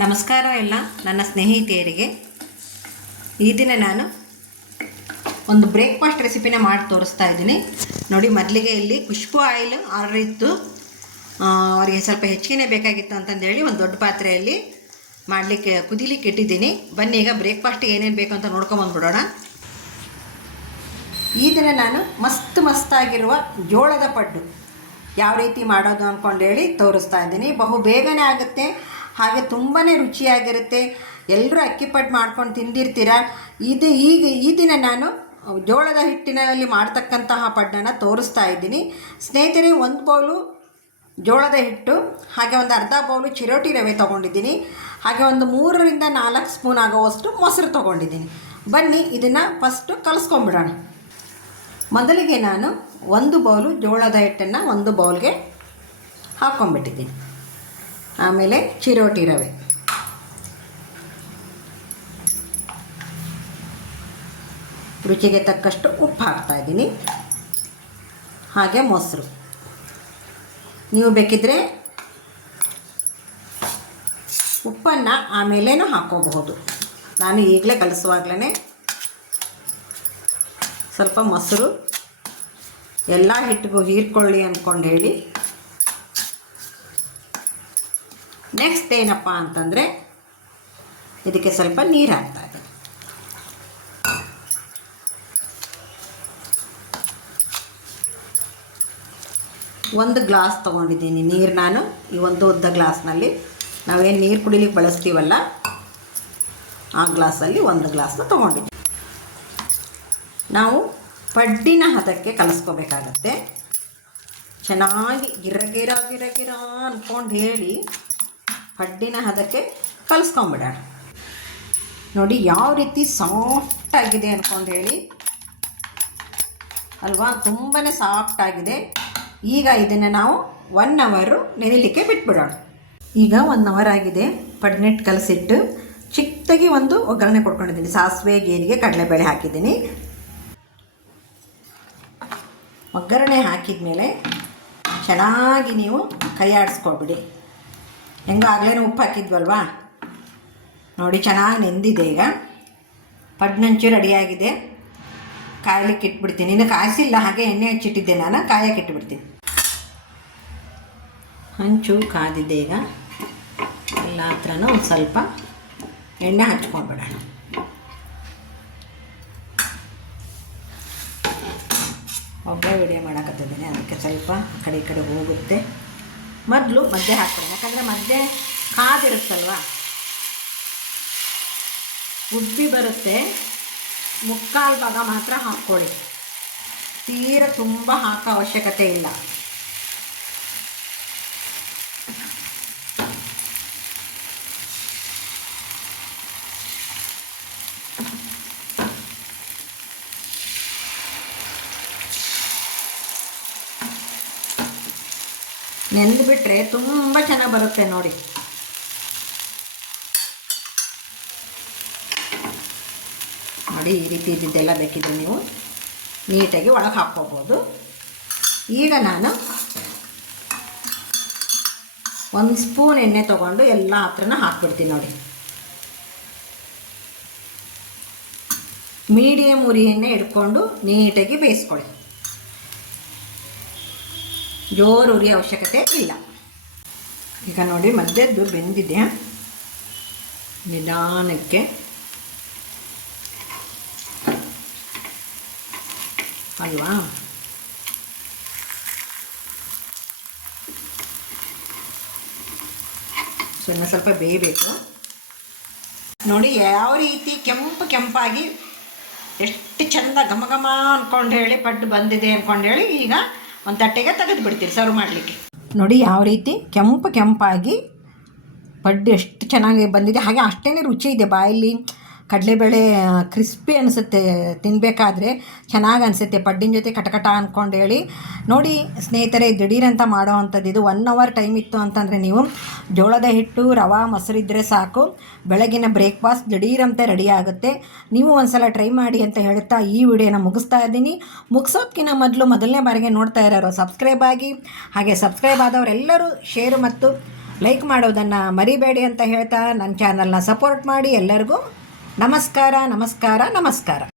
ನಮಸ್ಕಾರ ಎಲ್ಲ ನನ್ನ ಸ್ನೇಹಿತೆಯರಿಗೆ. ಈ ದಿನ ನಾನು ಒಂದು ಬ್ರೇಕ್ಫಾಸ್ಟ್ ರೆಸಿಪಿನ ಮಾಡಿ ತೋರಿಸ್ತಾ ಇದ್ದೀನಿ. ನೋಡಿ, ಮೊದಲಿಗೆ ಇಲ್ಲಿ ಖುಷ್ಬು ಆಯಿಲ್ ಆರ್ಡರ್ ಇತ್ತು, ಅವರಿಗೆ ಸ್ವಲ್ಪ ಹೆಚ್ಚಿಗೆ ಬೇಕಾಗಿತ್ತು ಅಂತಂದೇಳಿ ಒಂದು ದೊಡ್ಡ ಪಾತ್ರೆಯಲ್ಲಿ ಮಾಡಲಿಕ್ಕೆ ಕುದಿಲಿಕ್ಕೆ ಇಟ್ಟಿದ್ದೀನಿ. ಬನ್ನಿ ಈಗ ಬ್ರೇಕ್ಫಾಸ್ಟಿಗೆ ಏನೇನು ಬೇಕು ಅಂತ ನೋಡ್ಕೊಂಬಂದ್ಬಿಡೋಣ. ಈ ದಿನ ನಾನು ಮಸ್ತಾಗಿರುವ ಜೋಳದ ಪಡ್ಡು ಯಾವ ರೀತಿ ಮಾಡೋದು ಅಂದ್ಕೊಂಡೇಳಿ ತೋರಿಸ್ತಾ ಇದ್ದೀನಿ. ಬಹು ಬೇಗನೆ ಆಗುತ್ತೆ, ಹಾಗೆ ತುಂಬಾ ರುಚಿಯಾಗಿರುತ್ತೆ. ಎಲ್ಲರೂ ಅಕ್ಕಿ ಪಡ್ಡು ಮಾಡ್ಕೊಂಡು ತಿಂದಿರ್ತೀರ. ಈ ದಿನ ನಾನು ಜೋಳದ ಹಿಟ್ಟಿನಲ್ಲಿ ಮಾಡ್ತಕ್ಕಂತಹ ಪಡ್ಡನ್ನು ತೋರಿಸ್ತಾ ಇದ್ದೀನಿ. ಸ್ನೇಹಿತರೆ, ಒಂದು ಬೌಲು ಜೋಳದ ಹಿಟ್ಟು, ಹಾಗೆ ಒಂದು ಅರ್ಧ ಬೌಲು ಚಿರೋಟಿ ರವೆ ತೊಗೊಂಡಿದ್ದೀನಿ, ಹಾಗೆ ಒಂದು 3ರಿಂದ 4 ಸ್ಪೂನ್ ಆಗುವಷ್ಟು ಮೊಸರು ತೊಗೊಂಡಿದ್ದೀನಿ. ಬನ್ನಿ ಇದನ್ನು ಫಸ್ಟು ಕಲಿಸ್ಕೊಂಬಿಡೋಣ. ಮೊದಲಿಗೆ ನಾನು 1 ಬೌಲು ಜೋಳದ ಹಿಟ್ಟನ್ನು ಒಂದು ಬೌಲ್ಗೆ ಹಾಕ್ಕೊಂಬಿಟ್ಟಿದ್ದೀನಿ. ಆಮೇಲೆ ಚಿರೋಟಿ ರವೆ, ರುಚಿಗೆ ತಕ್ಕಷ್ಟು ಉಪ್ಪು ಹಾಕ್ತಾಯಿದ್ದೀನಿ, ಹಾಗೆ ಮೊಸರು. ನೀವು ಬೇಕಿದ್ದರೆ ಉಪ್ಪನ್ನು ಆಮೇಲೇನೂ ಹಾಕ್ಕೋಬಹುದು. ನಾನು ಈಗಲೇ ಕಲಿಸುವಾಗಲೇ ಸ್ವಲ್ಪ ಮೊಸರು ಎಲ್ಲ ಹಿಟ್ಟಿಗೂ ಹೀರ್ಕೊಳ್ಳಿ ಅಂದ್ಕೊಂಡು ಹೇಳಿ. ನೆಕ್ಸ್ಟ್ ಏನಪ್ಪ ಅಂತಂದರೆ ಇದಕ್ಕೆ ಸ್ವಲ್ಪ ನೀರು ಹಾಕ್ತಾಯಿದ್ದೀನಿ. ಒಂದು ಗ್ಲಾಸ್ ತೊಗೊಂಡಿದ್ದೀನಿ ನೀರು. ನಾನು ಈ ಒಂದು ಉದ್ದ ಗ್ಲಾಸ್ನಲ್ಲಿ, ನಾವೇನು ನೀರು ಕುಡಿಲಿಕ್ಕೆ ಬಳಸ್ತೀವಲ್ಲ ಆ ಗ್ಲಾಸಲ್ಲಿ 1 ಗ್ಲಾಸ್ನ ತೊಗೊಂಡಿದ್ದೀನಿ. ನಾವು ಪಡ್ಡಿನ ಹದಕ್ಕೆ ಕಲಿಸ್ಕೋಬೇಕಾಗತ್ತೆ. ಚೆನ್ನಾಗಿ ಗಿರ ಅಂದ್ಕೊಂಡು ಹೇಳಿ ಪಡ್ಡಿನ ಹದಕ್ಕೆ ಕಲಿಸ್ಕೊಂಬಿಡೋಣ. ನೋಡಿ ಯಾವ ರೀತಿ ಸಾಫ್ಟಾಗಿದೆ ಅಂದ್ಕೊಂಡು ಹೇಳಿ ಅಲ್ವಾ, ತುಂಬಾ ಸಾಫ್ಟಾಗಿದೆ. ಈಗ ಇದನ್ನು ನಾವು 1 ಅವರ್ ನೆನೆಯಲಿಕ್ಕೆ ಬಿಟ್ಬಿಡೋಣ. ಈಗ 1 ಅವರ್ ಆಗಿದೆ. ಪಡ್ನೆಟ್ಟು ಕಲಸಿಟ್ಟು ಚಿಕ್ಕದಾಗಿ ಒಂದು ಒಗ್ಗರಣೆ ಕೊಡ್ಕೊಂಡಿದ್ದೀನಿ. ಸಾಸಿವೆ, ಜೀರಿಗೆ, ಕಡಲೆಬೇಳೆ ಹಾಕಿದ್ದೀನಿ. ಒಗ್ಗರಣೆ ಹಾಕಿದ ಮೇಲೆ ಚೆನ್ನಾಗಿ ನೀವು ಕೈ ಆಡಿಸ್ಕೊಬಿಡಿ. ಹೆಂಗಾಗಲೇ ಉಪ್ಪು ಹಾಕಿದ್ವಲ್ವಾ, ನೋಡಿ ಚೆನ್ನಾಗಿ ನೆಂದಿದೆ. ಈಗ ಪಡ್ನಂಚು ರೆಡಿಯಾಗಿದೆ. ಕಾಯಲಿಕ್ಕೆ ಇಟ್ಬಿಡ್ತೀನಿ. ಇನ್ನು ಕಾಯಿಸಿಲ್ಲ, ಹಾಗೆ ಎಣ್ಣೆ ಹಚ್ಚಿಟ್ಟಿದ್ದೆ ನಾನು, ಕಾಯಕ್ಕೆ ಇಟ್ಬಿಡ್ತೀನಿ. ಹಂಚು ಕಾದಿದೆ. ಈಗ ಎಲ್ಲ ಹತ್ರನೂ ಒಂದು ಸ್ವಲ್ಪ ಎಣ್ಣೆ ಹಚ್ಕೊಂಡ್ಬಿಡೋಣ. ಒಬ್ಬರೇ ವಿಡಿಯೋ ಮಾಡೋಕತ್ತಿದ್ದೀನಿ, ಅದಕ್ಕೆ ಸ್ವಲ್ಪ ಆ ಕಡೆ ಈ ಕಡೆ ಹೋಗುತ್ತೆ. ಮೊದಲು ಮಧ್ಯೆ ಹಾಕ್ತೀನಿ, ಯಾಕಂದರೆ ಮಧ್ಯೆ ಕಾದಿರುತ್ತಲ್ವ, ಉಬ್ಬಿ ಬರುತ್ತೆ. 3/4 ಭಾಗ ಮಾತ್ರ ಹಾಕ್ಕೊಳ್ಳಿ, ತೀರ ತುಂಬ ಹಾಕೋ ಅವಶ್ಯಕತೆ ಇಲ್ಲ. ನೆಂದು ಬಿಟ್ಟರೆ ತುಂಬ ಚೆನ್ನಾಗಿ ಬರುತ್ತೆ ನೋಡಿ. ನೋಡಿ ಈ ರೀತಿ ಇದ್ದಿದ್ದೆಲ್ಲ ಬೇಕಿದ್ರೆ ನೀವು ನೀಟಾಗಿ ಒಳಗೆ ಹಾಕ್ಕೋಬೋದು. ಈಗ ನಾನು 1 ಸ್ಪೂನ್ ಎಣ್ಣೆ ತೊಗೊಂಡು ಎಲ್ಲ ಹತ್ರನ ಹಾಕ್ಬಿಡ್ತೀನಿ. ನೋಡಿ, ಮೀಡಿಯಮ್ ಉರಿಯನ್ನೇ ಇಟ್ಕೊಂಡು ನೀಟಾಗಿ ಬೇಯಿಸ್ಕೊಳ್ಳಿ. ಜೋರು ಉರಿ ಅವಶ್ಯಕತೆ ಇಲ್ಲ. ಈಗ ನೋಡಿ ಮಧ್ಯದ್ದು ಬೆಂದಿದೆ. ನಿಧಾನಕ್ಕೆ ಅಲ್ವಾ, ಇನ್ನು ಸ್ವಲ್ಪ ಬೇಯಬೇಕು. ನೋಡಿ ಯಾವ ರೀತಿ ಕೆಂಪಾಗಿ ಎಷ್ಟು ಚೆಂದ ಘಮ ಅಂದ್ಕೊಂಡು ಹೇಳಿ ಪಡ್ಡು ಬಂದಿದೆ ಅಂದ್ಕೊಂಡು ಹೇಳಿ. ಈಗ ಒಂದು ತಟ್ಟೆಗೆ ತೆಗೆದು ಬಿಡ್ತೀರಿ ಸರ್ವ್ ಮಾಡಲಿಕ್ಕೆ. ನೋಡಿ ಯಾವ ರೀತಿ ಕೆಂಪಾಗಿ ಪಡ್ಡು ಎಷ್ಟು ಚೆನ್ನಾಗಿ ಬಂದಿದೆ, ಹಾಗೆ ಅಷ್ಟೇ ರುಚಿ ಇದೆ. ಬಾಯಲ್ಲಿ ಕಡಲೆಬೇಳೆ ಕ್ರಿಸ್ಪಿ ಅನಿಸುತ್ತೆ, ತಿನ್ನಬೇಕಾದ್ರೆ ಚೆನ್ನಾಗಿ ಅನಿಸುತ್ತೆ. ಪಡ್ಡಿನ ಜೊತೆ ಕಟಕಟ ಅಂದ್ಕೊಂಡು ಹೇಳಿ. ನೋಡಿ ಸ್ನೇಹಿತರೆ, ದಿಢೀರಂತ ಮಾಡೋ ಅಂಥದ್ದು ಇದು. 1 ಅವರ್ ಟೈಮ್ ಇತ್ತು ಅಂತಂದರೆ ನೀವು ಜೋಳದ ಹಿಟ್ಟು, ರವೆ, ಮೊಸರಿದ್ದರೆ ಸಾಕು, ಬೆಳಗಿನ ಬ್ರೇಕ್ಫಾಸ್ಟ್ ದಿಢೀರಂತೆ ರೆಡಿ ಆಗುತ್ತೆ. ನೀವು ಒಂದು ಸಲ ಟ್ರೈ ಮಾಡಿ ಅಂತ ಹೇಳ್ತಾ ಈ ವಿಡಿಯೋನ ಮುಗಿಸ್ತಾ ಇದ್ದೀನಿ. ಮುಗಿಸೋದಕ್ಕಿಂತ ಮೊದಲನೇ ಬಾರಿಗೆ ನೋಡ್ತಾ ಇರೋರು ಸಬ್ಸ್ಕ್ರೈಬ್ ಆಗಿ, ಹಾಗೆ ಸಬ್ಸ್ಕ್ರೈಬ್ ಆದವರೆಲ್ಲರೂ ಶೇರು ಮತ್ತು ಲೈಕ್ ಮಾಡೋದನ್ನು ಮರಿಬೇಡಿ ಅಂತ ಹೇಳ್ತಾ ನನ್ನ ಚಾನಲ್ನ ಸಪೋರ್ಟ್ ಮಾಡಿ. ಎಲ್ಲರಿಗೂ ನಮಸ್ಕಾರ ನಮಸ್ಕಾರ ನಮಸ್ಕಾರ.